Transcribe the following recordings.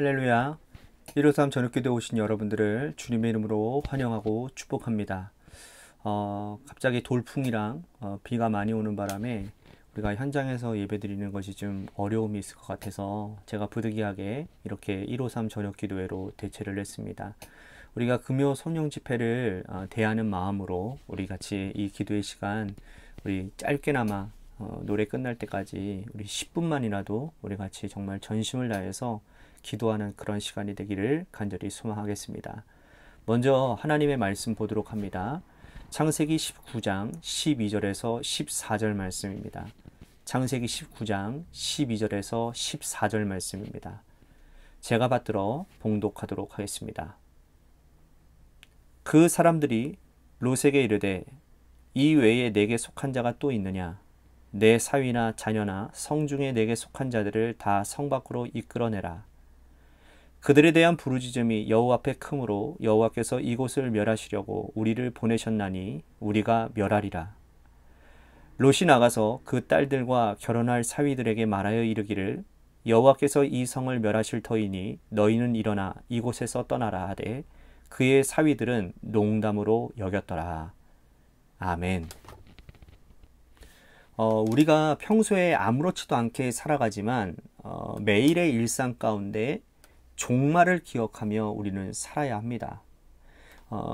할렐루야. 153 저녁기도에 오신 여러분들을 주님의 이름으로 환영하고 축복합니다. 갑자기 돌풍이랑 비가 많이 오는 바람에 우리가 현장에서 예배드리는 것이 좀 어려움이 있을 것 같아서 제가 부득이하게 이렇게 153 저녁기도회로 대체를 했습니다. 우리가 금요 성령 집회를 대하는 마음으로 우리 같이 이 기도의 시간 우리 짧게나마 노래 끝날 때까지 우리 10분만이라도 우리 같이 정말 전심을 다해서 기도하는 그런 시간이 되기를 간절히 소망하겠습니다. 먼저 하나님의 말씀 보도록 합니다. 창세기 19장 12절에서 14절 말씀입니다. 창세기 19장 12절에서 14절 말씀입니다. 제가 받들어 봉독하도록 하겠습니다. 그 사람들이 롯에게 이르되 이 외에 내게 속한 자가 또 있느냐? 내 사위나 자녀나 성중에 내게 속한 자들을 다 성 밖으로 이끌어내라. 그들에 대한 부르짖음이 여호와 앞에 크므로 여호와께서 이곳을 멸하시려고 우리를 보내셨나니 우리가 멸하리라. 롯이 나가서 그 딸들과 결혼할 사위들에게 말하여 이르기를 여호와께서 이 성을 멸하실 터이니 너희는 일어나 이곳에서 떠나라 하되 그의 사위들은 농담으로 여겼더라. 아멘. 우리가 평소에 아무렇지도 않게 살아가지만 매일의 일상 가운데 종말을 기억하며 우리는 살아야 합니다.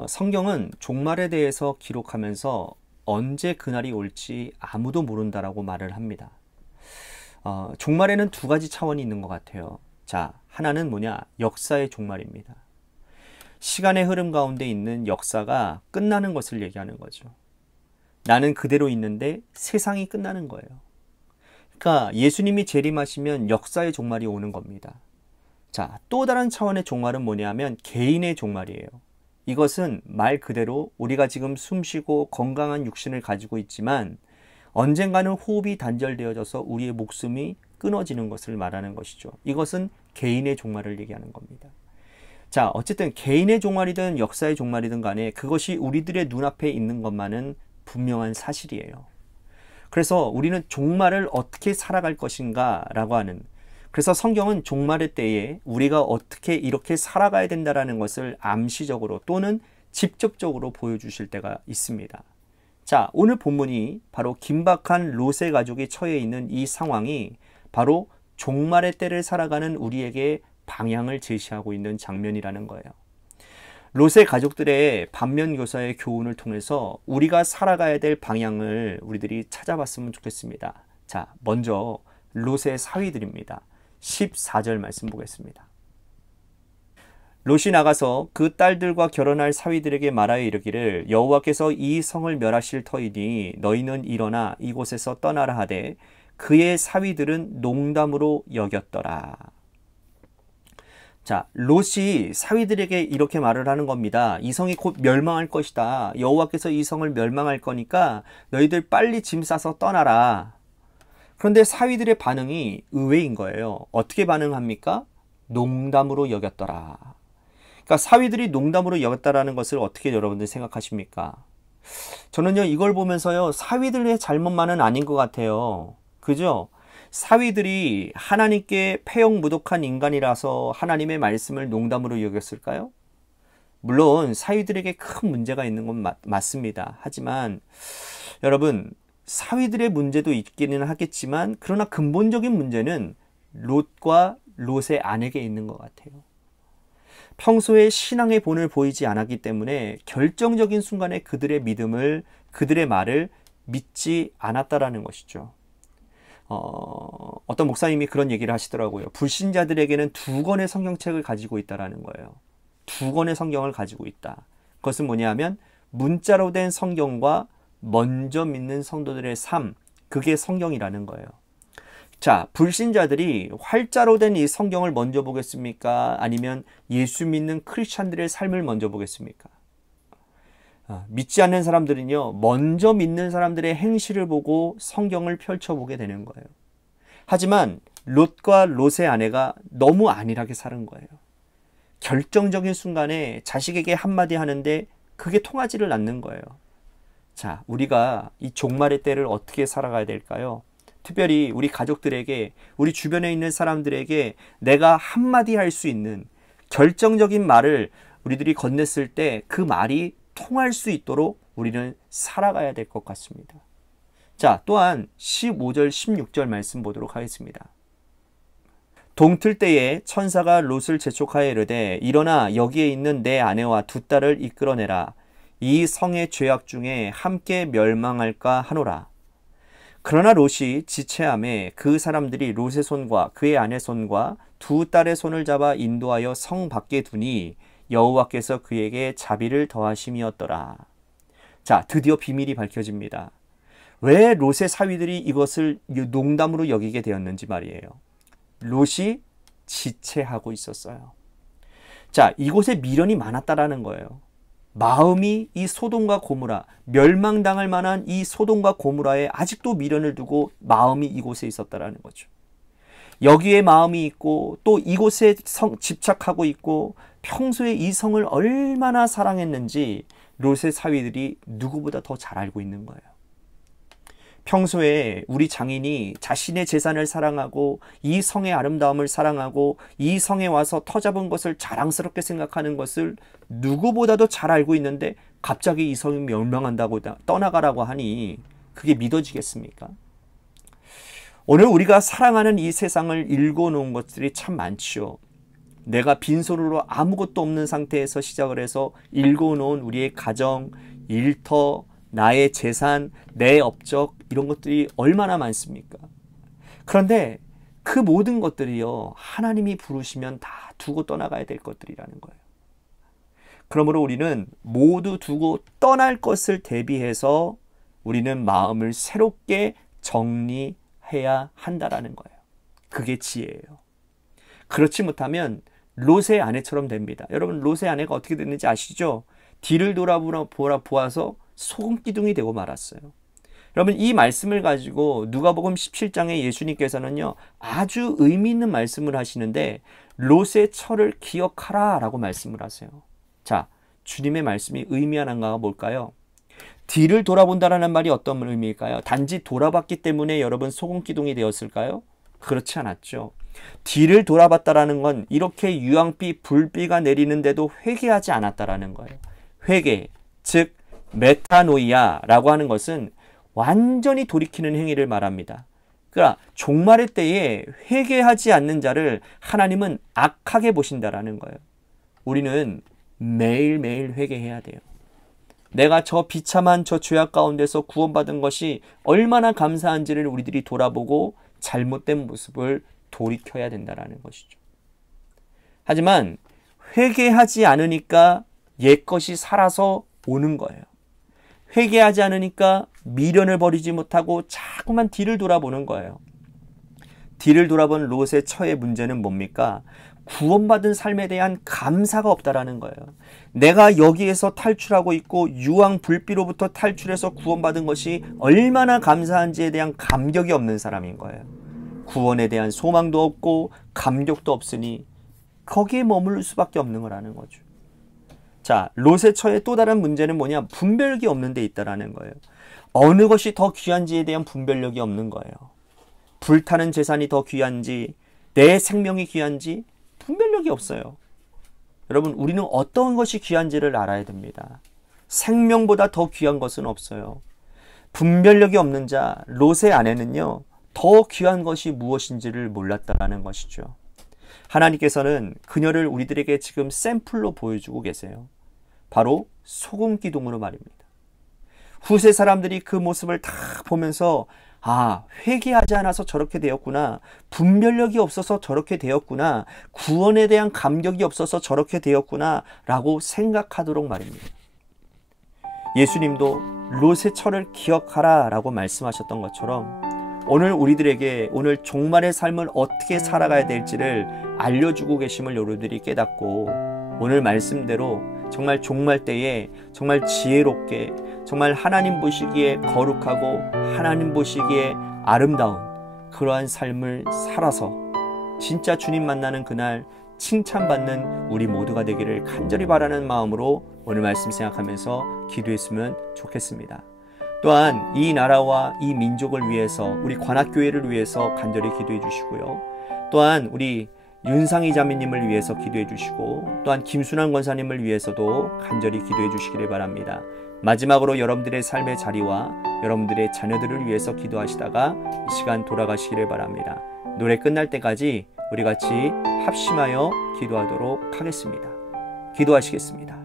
성경은 종말에 대해서 기록하면서 언제 그날이 올지 아무도 모른다라고 말을 합니다. 종말에는 두 가지 차원이 있는 것 같아요. 자, 하나는 뭐냐? 역사의 종말입니다. 시간의 흐름 가운데 있는 역사가 끝나는 것을 얘기하는 거죠. 나는 그대로 있는데 세상이 끝나는 거예요. 그러니까 예수님이 재림하시면 역사의 종말이 오는 겁니다. 자, 또 다른 차원의 종말은 뭐냐면 개인의 종말이에요. 이것은 말 그대로 우리가 지금 숨쉬고 건강한 육신을 가지고 있지만 언젠가는 호흡이 단절되어져서 우리의 목숨이 끊어지는 것을 말하는 것이죠. 이것은 개인의 종말을 얘기하는 겁니다. 자, 어쨌든 개인의 종말이든 역사의 종말이든 간에 그것이 우리들의 눈앞에 있는 것만은 분명한 사실이에요. 그래서 우리는 종말을 어떻게 살아갈 것인가 라고 하는, 그래서 성경은 종말의 때에 우리가 어떻게 이렇게 살아가야 된다는 것을 암시적으로 또는 직접적으로 보여주실 때가 있습니다. 자, 오늘 본문이 바로 긴박한 롯의 가족이 처해 있는 이 상황이 바로 종말의 때를 살아가는 우리에게 방향을 제시하고 있는 장면이라는 거예요. 롯의 가족들의 반면교사의 교훈을 통해서 우리가 살아가야 될 방향을 우리들이 찾아봤으면 좋겠습니다. 자, 먼저 롯의 사위들입니다. 14절 말씀 보겠습니다. 롯이 나가서 그 딸들과 결혼할 사위들에게 말하여 이르기를 여호와께서 이 성을 멸하실 터이니 너희는 일어나 이곳에서 떠나라 하되 그의 사위들은 농담으로 여겼더라. 자, 롯이 사위들에게 이렇게 말을 하는 겁니다. 이 성이 곧 멸망할 것이다. 여호와께서 이 성을 멸망할 거니까 너희들 빨리 짐 싸서 떠나라. 그런데 사위들의 반응이 의외인 거예요. 어떻게 반응합니까? 농담으로 여겼더라. 그러니까 사위들이 농담으로 여겼다라는 것을 어떻게 여러분들 생각하십니까? 저는요, 이걸 보면서요, 사위들의 잘못만은 아닌 것 같아요. 그죠? 사위들이 하나님께 패역무독한 인간이라서 하나님의 말씀을 농담으로 여겼을까요? 물론 사위들에게 큰 문제가 있는 건 맞습니다. 하지만 여러분, 사위들의 문제도 있기는 하겠지만 그러나 근본적인 문제는 롯과 롯의 아내에게 있는 것 같아요. 평소에 신앙의 본을 보이지 않았기 때문에 결정적인 순간에 그들의 믿음을, 그들의 말을 믿지 않았다라는 것이죠. 어떤 목사님이 그런 얘기를 하시더라고요. 불신자들에게는 두 권의 성경책을 가지고 있다라는 거예요. 두 권의 성경을 가지고 있다. 그것은 뭐냐면 문자로 된 성경과 먼저 믿는 성도들의 삶, 그게 성경이라는 거예요. 자, 불신자들이 활자로 된 이 성경을 먼저 보겠습니까? 아니면 예수 믿는 크리스찬들의 삶을 먼저 보겠습니까? 믿지 않는 사람들은요, 먼저 믿는 사람들의 행실을 보고 성경을 펼쳐보게 되는 거예요. 하지만 롯과 롯의 아내가 너무 안일하게 사는 거예요. 결정적인 순간에 자식에게 한마디 하는데 그게 통하지를 않는 거예요. 자, 우리가 이 종말의 때를 어떻게 살아가야 될까요? 특별히 우리 가족들에게, 우리 주변에 있는 사람들에게 내가 한마디 할 수 있는 결정적인 말을 우리들이 건넸을 때 그 말이 통할 수 있도록 우리는 살아가야 될 것 같습니다. 자, 또한 15절, 16절 말씀 보도록 하겠습니다. 동틀 때에 천사가 롯을 재촉하여 이르되 일어나 여기에 있는 내 아내와 두 딸을 이끌어내라. 이 성의 죄악 중에 함께 멸망할까 하노라. 그러나 롯이 지체함에 그 사람들이 롯의 손과 그의 아내 손과 두 딸의 손을 잡아 인도하여 성 밖에 두니 여호와께서 그에게 자비를 더하심이었더라. 자, 드디어 비밀이 밝혀집니다. 왜 롯의 사위들이 이것을 농담으로 여기게 되었는지 말이에요. 롯이 지체하고 있었어요. 자, 이곳에 미련이 많았다라는 거예요. 마음이 이 소돔과 고모라, 멸망당할 만한 이 소돔과 고모라에 아직도 미련을 두고 마음이 이곳에 있었다라는 거죠. 여기에 마음이 있고 또 이곳에 집착하고 있고 평소에 이 성을 얼마나 사랑했는지 롯의 사위들이 누구보다 더 잘 알고 있는 거예요. 평소에 우리 장인이 자신의 재산을 사랑하고 이 성의 아름다움을 사랑하고 이 성에 와서 터잡은 것을 자랑스럽게 생각하는 것을 누구보다도 잘 알고 있는데 갑자기 이 성이 멸망한다고 떠나가라고 하니 그게 믿어지겠습니까? 오늘 우리가 사랑하는 이 세상을 읽어놓은 것들이 참 많지요. 내가 빈손으로 아무것도 없는 상태에서 시작을 해서 읽어놓은 우리의 가정, 일터, 나의 재산, 내 업적 이런 것들이 얼마나 많습니까? 그런데 그 모든 것들이요, 하나님이 부르시면 다 두고 떠나가야 될 것들이라는 거예요. 그러므로 우리는 모두 두고 떠날 것을 대비해서 우리는 마음을 새롭게 정리해야 한다라는 거예요. 그게 지혜예요. 그렇지 못하면 롯의 아내처럼 됩니다. 여러분, 롯의 아내가 어떻게 됐는지 아시죠? 뒤를 돌아보아서 소금기둥이 되고 말았어요. 여러분, 이 말씀을 가지고 누가복음 17장에 예수님께서는요, 아주 의미 있는 말씀을 하시는데 롯의 처를 기억하라 라고 말씀을 하세요. 자, 주님의 말씀이 의미하는 바가 뭘까요? 뒤를 돌아본다라는 말이 어떤 의미일까요? 단지 돌아봤기 때문에 여러분 소금기둥이 되었을까요? 그렇지 않았죠. 뒤를 돌아봤다라는 건 이렇게 유황비, 불비가 내리는데도 회개하지 않았다라는 거예요. 회개, 즉 메타노이아라고 하는 것은 완전히 돌이키는 행위를 말합니다. 그러니까 종말의 때에 회개하지 않는 자를 하나님은 악하게 보신다라는 거예요. 우리는 매일매일 회개해야 돼요. 내가 저 비참한 저 죄악 가운데서 구원받은 것이 얼마나 감사한지를 우리들이 돌아보고 잘못된 모습을 돌이켜야 된다는 것이죠. 하지만 회개하지 않으니까 옛것이 살아서 오는 거예요. 회개하지 않으니까 미련을 버리지 못하고 자꾸만 뒤를 돌아보는 거예요. 뒤를 돌아본 롯의 처의 문제는 뭡니까? 구원받은 삶에 대한 감사가 없다라는 거예요. 내가 여기에서 탈출하고 있고 유황 불비로부터 탈출해서 구원받은 것이 얼마나 감사한지에 대한 감격이 없는 사람인 거예요. 구원에 대한 소망도 없고 감격도 없으니 거기에 머무를 수밖에 없는 거라는 거죠. 자, 롯의 처의 또 다른 문제는 뭐냐? 분별력이 없는 데 있다라는 거예요. 어느 것이 더 귀한지에 대한 분별력이 없는 거예요. 불타는 재산이 더 귀한지, 내 생명이 귀한지 분별력이 없어요. 여러분, 우리는 어떤 것이 귀한지를 알아야 됩니다. 생명보다 더 귀한 것은 없어요. 분별력이 없는 자, 롯의 아내는요, 더 귀한 것이 무엇인지를 몰랐다라는 것이죠. 하나님께서는 그녀를 우리들에게 지금 샘플로 보여주고 계세요. 바로 소금 기둥으로 말입니다. 후세 사람들이 그 모습을 다 보면서 회개하지 않아서 저렇게 되었구나. 분별력이 없어서 저렇게 되었구나. 구원에 대한 감격이 없어서 저렇게 되었구나 라고 생각하도록 말입니다. 예수님도 롯의 처를 기억하라 라고 말씀하셨던 것처럼 오늘 우리들에게 오늘 종말의 삶을 어떻게 살아가야 될지를 알려주고 계심을 여러분들이 깨닫고 오늘 말씀대로 정말 종말 때에 정말 지혜롭게 정말 하나님 보시기에 거룩하고 하나님 보시기에 아름다운 그러한 삶을 살아서 진짜 주님 만나는 그날 칭찬받는 우리 모두가 되기를 간절히 바라는 마음으로 오늘 말씀 생각하면서 기도했으면 좋겠습니다. 또한 이 나라와 이 민족을 위해서 우리 관악교회를 위해서 간절히 기도해 주시고요. 또한 우리 윤상희 자매님을 위해서 기도해 주시고 또한 김순환 권사님을 위해서도 간절히 기도해 주시기를 바랍니다. 마지막으로 여러분들의 삶의 자리와 여러분들의 자녀들을 위해서 기도하시다가 이 시간 돌아가시기를 바랍니다. 노래 끝날 때까지 우리 같이 합심하여 기도하도록 하겠습니다. 기도하시겠습니다.